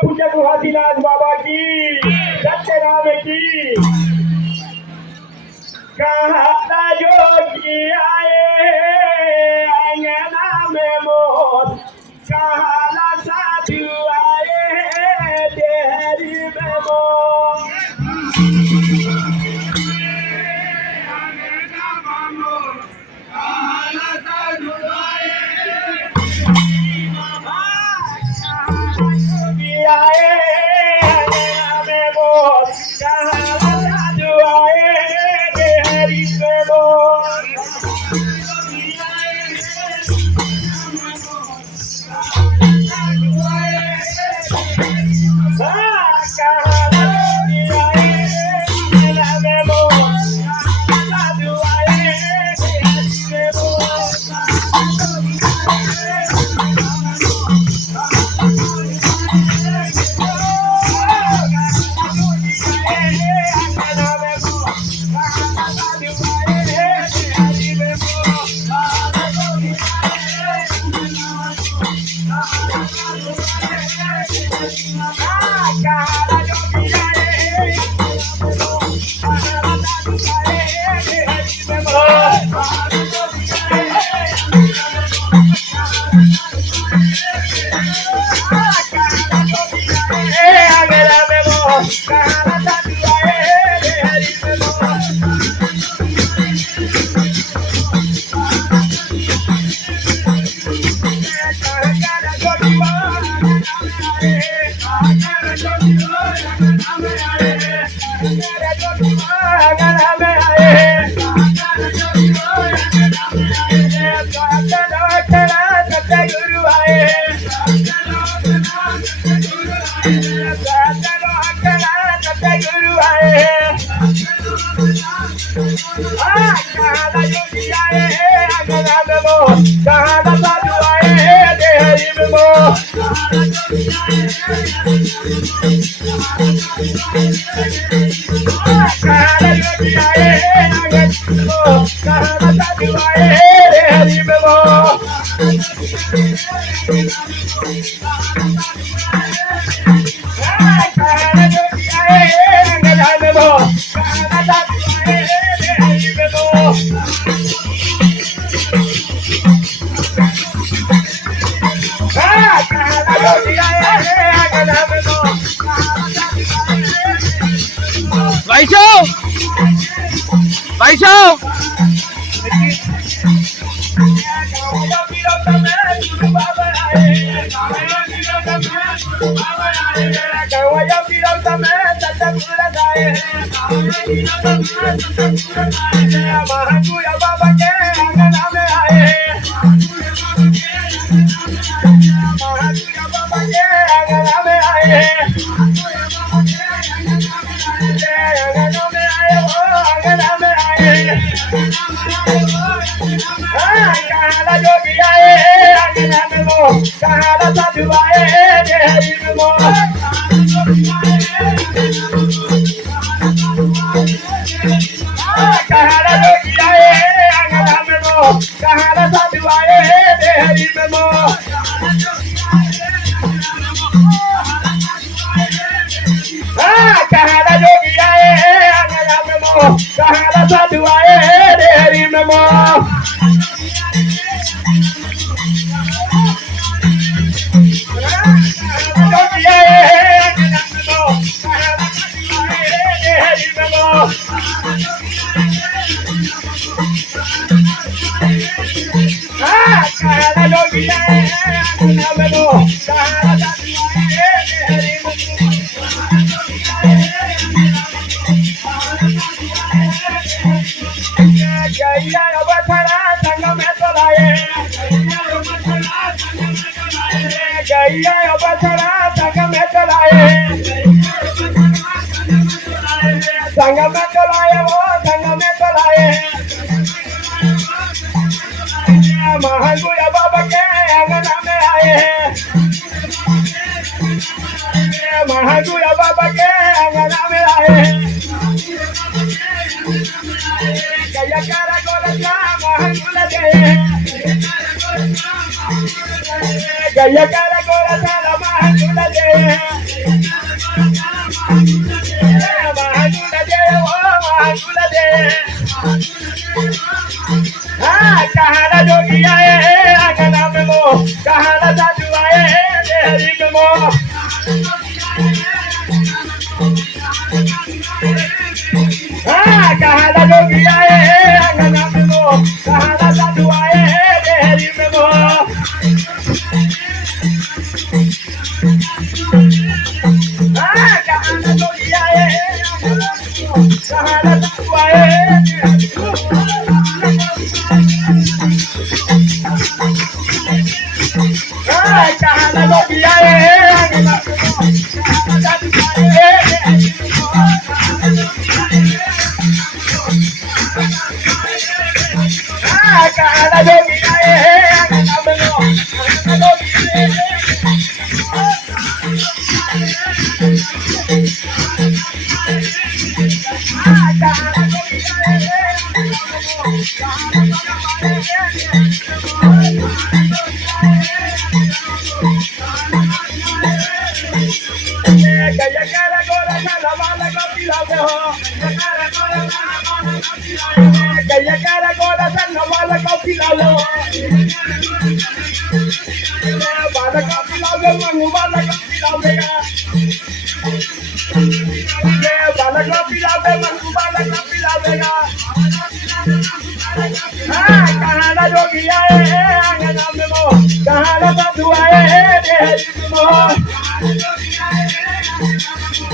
पूज्य गुहातीनाथ बाबा की सत्यनाम की कहा योगी आए अंगना में मोर कहा साधु आए डेहरी में मोर गया कर गोरा साला महानुला दे महानुला दे ओ महानुला दे हाँ कहाना जोगी आए अंगना में मो कहाना साधु आए देहरी में मो हाँ कहाना जोगी आए अंगना में मो कहाना साधु आए देहरी में मो हाँ कहाना जोगी आए कहाना साधु आए कहाना जोगी आए अंगना में मो कहाना साधु आए कहाना जोगी आए अंगना में मो कहाना जोगी आए गया कर गोरा साला वाला कॉपी लाते हो गया कर गोरा साला वाला कॉपी लाओ वाला कॉपी लाओ मंगू वाला कॉपी लाओगा ये वाला कॉपी लाओ मंगू वाला कॉपी लाओगा हाँ कहाना जोगी आए अंगना में मो कहाना साधु आए